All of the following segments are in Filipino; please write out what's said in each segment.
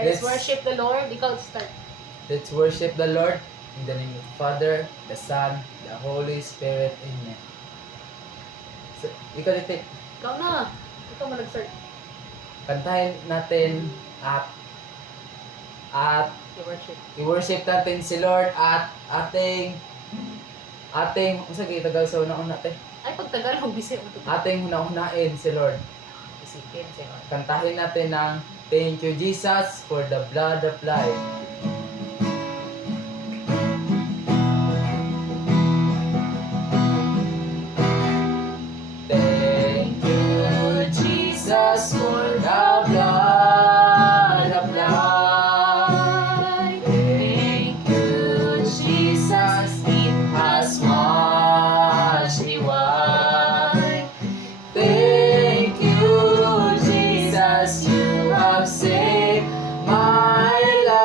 Let's worship the Lord. Ikaw start. Let's worship the Lord in the name of the Father, the Son, the Holy Spirit. Amen. So, ikaw dito, Ikaw na. Ikaw mo nag-start. kantahin natin at You worship. i-worship natin si Lord at ating unsa gyud tagal sa una-una natin. Ay, pag Tagalog, bisay mo ito. Ating hunahunain si Lord. Isipin siya. Kantahin natin ng Thank you Jesus for the blood of life. Thank you Jesus for the blood of life. Thank you, Jesus, it has washed me white. Thank you Jesus, you have saved my life.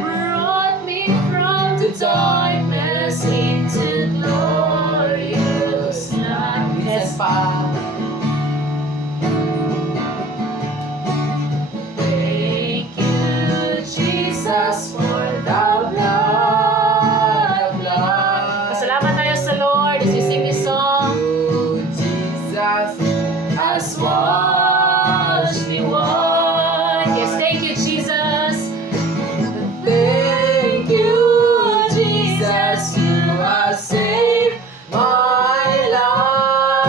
Brought me from the darkness into glorious light. Minsan pa. Thank you, Jesus, for the blood of life. Pasalamat tayo sa Lord as we sing this song. You, Jesus has Wash me white. Yes, thank you, Jesus. Thank you, Jesus, you have saved my life.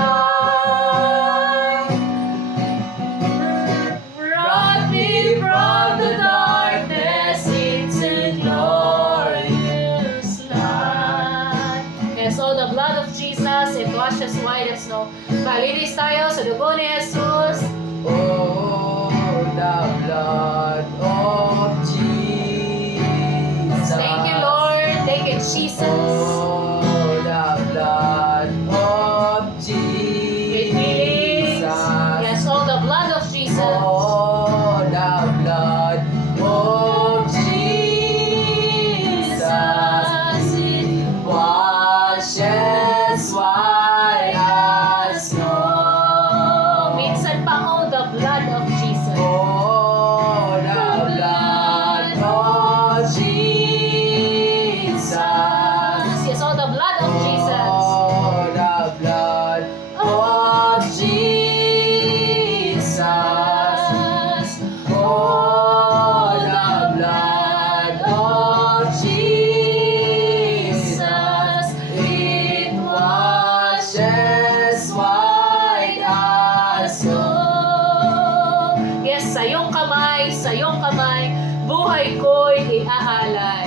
Brought me from the darkness into glorious light. Yes, all the blood of Jesus, it washes white as snow. Malinis tayo sa dugo ni Jesus. Oh, the blood of Jesus. Thank you, Lord. Thank you, Jesus. Oh, the blood of It healings. Jesus. Yes, all the blood of Jesus. Oh, the blood of Jesus. It Washes white as snow. minsan pa, oh, the blood of Jesus. Oh, the blood of Jesus. Yes, all the blood of Jesus. Oh, the blood of Jesus. Oh, the blood of Jesus. It washes white as snow. Yes, sa iyong kamay, buhay ko'y iaalay.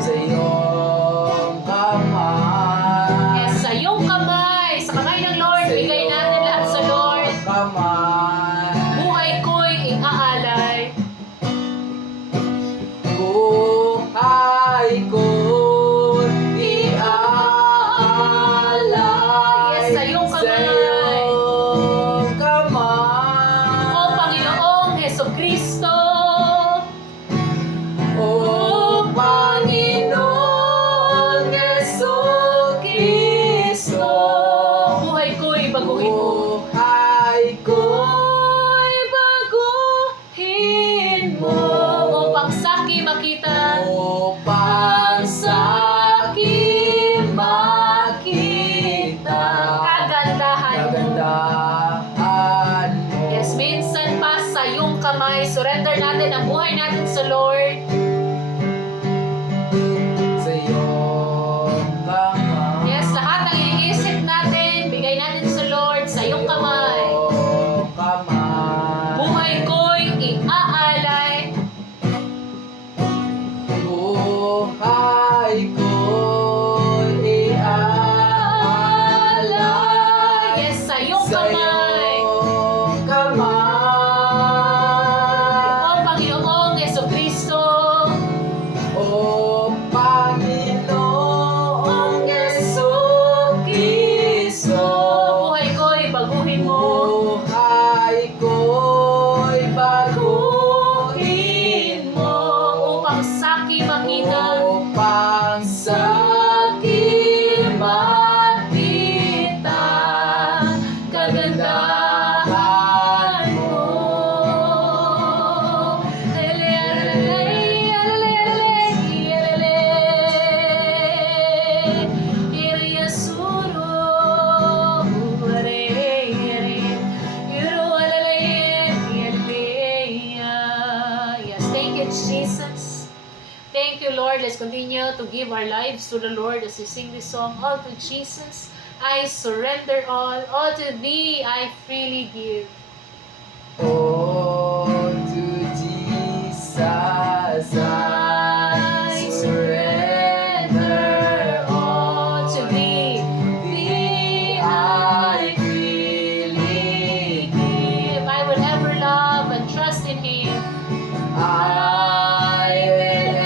Sa iyong kamay. Yes, sa iyong kamay, sa kamay ng Lord, bigay natin lahat sa Lord. Kamay. Buhay ko'y iaalay. Buhay ko iaalay. Yes, sa iyong kamay. Sa iyong kamay. O Panginoong Hesukristo, O Panginoong Jesucristo. buhay ko'y baguhin mo. Buhay ko'y Baguhin mo upang sa'kin makita. upang sa'kin makita Kagandahan mo. kagandahan mo. Yes, minsan pa sa iyong kamay, surrender natin ang buhay natin sa Lord. Sa iyong kamay. Yes, lahat ng iniisip natin, bigay natin sa Lord sa iyong kamay. Iyong kamay. Buhay ko'y iaalay. Buhay ko'y iaalay. Yes, sa iyong Sa kamay. iyong kamay. O Panginoong Hesukristo, Lord, let's continue to give our lives to the Lord as we sing this song. All to Jesus, I surrender all. All to Thee, I freely give. Oh, to Jesus I surrender all. To Thee, Thee I freely give. I will ever love and trust in Him. I will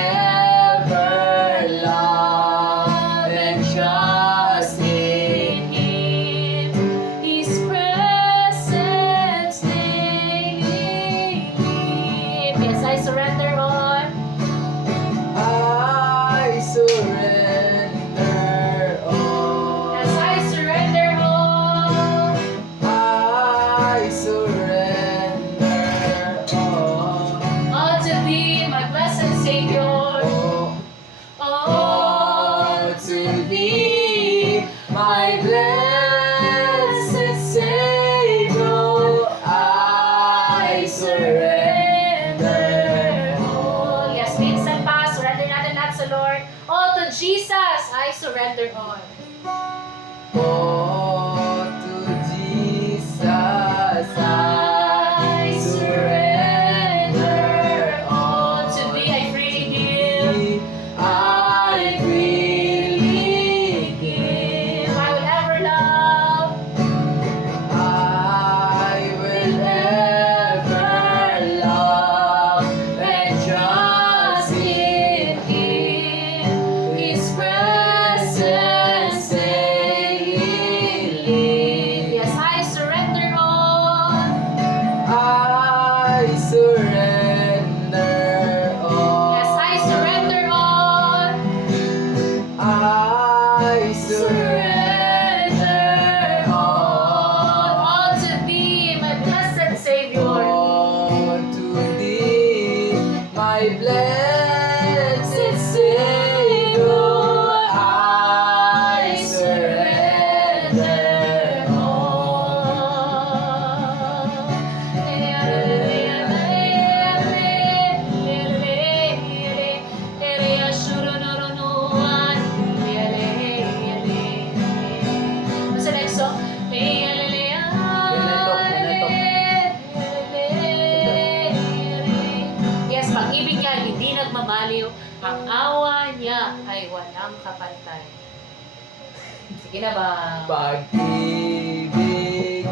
ever love and trust in Him. His presence daily live. Yes, I surrender all. I surrender all. Yes, I surrender all. I surrender all. All to Thee, my blessed Savior. All to Thee, my blessed Savior, I surrender all. Yes, minsan pa, surrender natin lahat sa Lord. All to Jesus, I surrender all. All to Jesus, I surrender all. To Thee, I freely give. I freely give. I will ever love. I will ever love and trust in Him. His presence daily live. Yes, I surrender all. I surrender all. Yes, I surrender all. I surrender all. All to Thee, my blessed Savior. All to Thee, my blessed Savior, I surrender What's the next song? Yes, pag-ibig niya hindi nagmamaliw. Ang awa niya ay walang kapantay. Sige na ba? Pag-ibig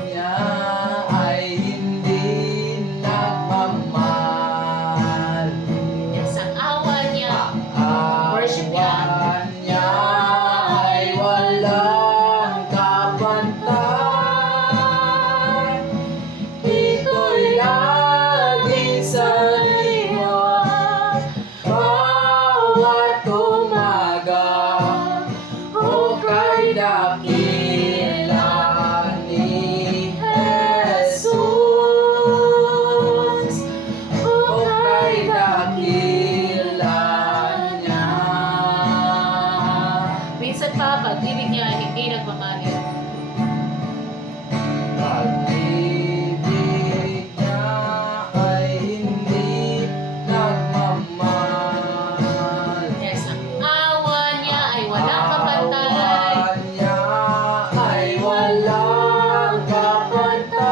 niya ay hindi nagmamahal. Yes, ang awa niya. Worship niya. Awa niya ay walang kapantay. Ito'y laging sariwa bawat umaga. O kay dakila ni Jesus, o kay dakila niya. Minsan pa, pag-ibig niya hindi nagmamaliw. Pag-ibig niya ay hindi nagmamahal. Yes, ang awa niya ay walang kapantay. Awa niya ay walang kapantay.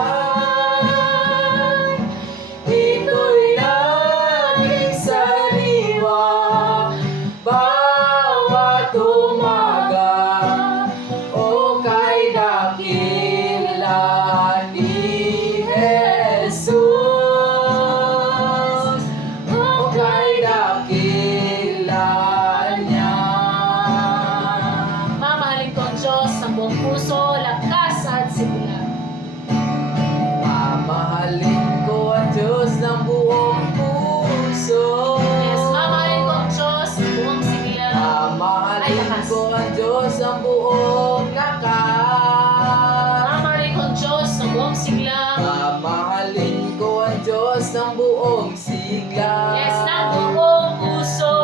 Ito'y laging sariwa bawat umaga. O kay dakila ni Jesus, o kay dakila niya. Mamahalin ko ang Diyos sa buong puso, lakas at sigla. Mamahalin ko ang Diyos ng buong puso. Yes, mamahalin ko ang Diyos sa buong sigla. Mamahalin Ay, lakas. ko ang Diyos ng buong lakas. Mamahalin ko ang Diyos sa buong sigla. Mamahalin ko ang Diyos ng buong sigla. Yes, ng buong puso.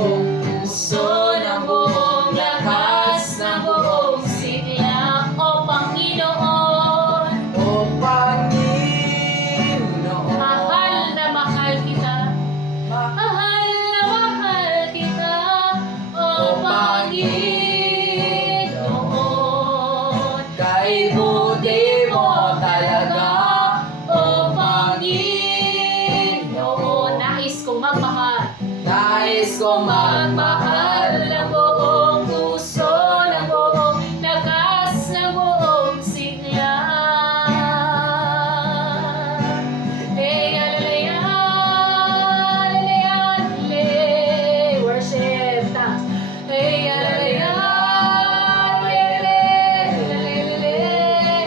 Buong Puso ng buong lakas, ng buong sigla. O Panginoon, O Panginoon, mahal na mahal kita. Mahal na mahal kita. ko magmahal ng buong puso, ng buong lakas, ng buong sigla. Hey, alalaya, alalaya, alalay. Worship, dance. Hey, alalaya, alalay, alalay.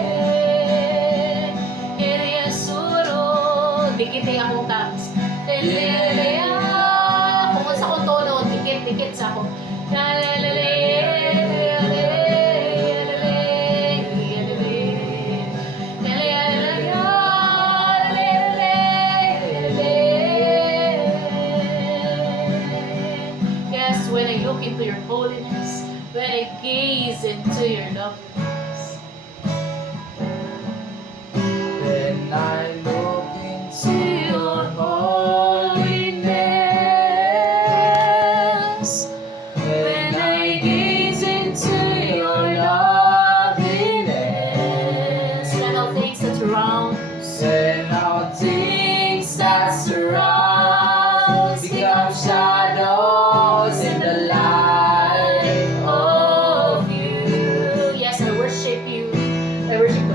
Hey, asuro, dikit akong tags. Alalaya, kung sa kong tono, dikit sa ako. Yes, when I look into your holiness, when I gaze into your loveliness. When I look into To your holiness, when I gaze into your loveliness, when all things that surround us, and all things that surround us become shadows in the light of you. Yes, I worship you. I worship you.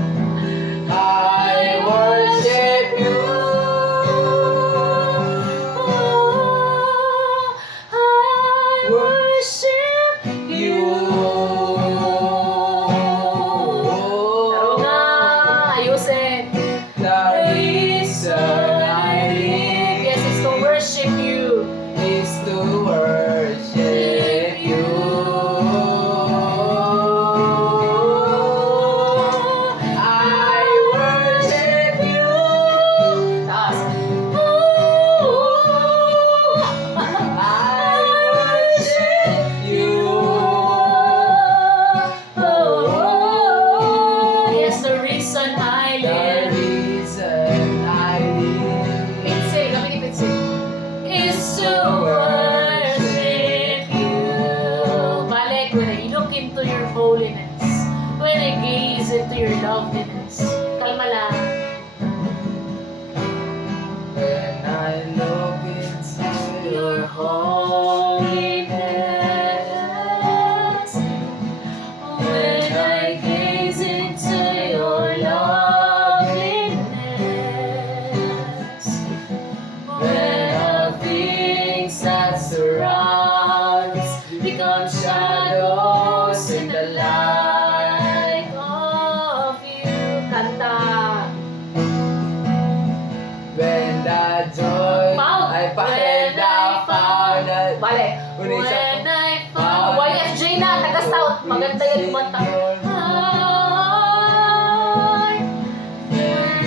I worship you. I worship you. Taro na, ayusin. The reason I live Yes, it's to worship you. is to worship you. I worship you. Taas. I worship you. Yes, the reason I The live. reason I live Pinsil, kami ni Pinsil. Is to worship you. Balik, when I look into your holiness, when I gaze into your loveliness. Kalma lang. when I look into Your holiness, when I gaze into your loveliness, when all things that surround us become shadows in the light of you. Kanta. when the joy Found. I found When I found Balik. When When I I found YFJ na, taga-South. Maganda yan kumanta.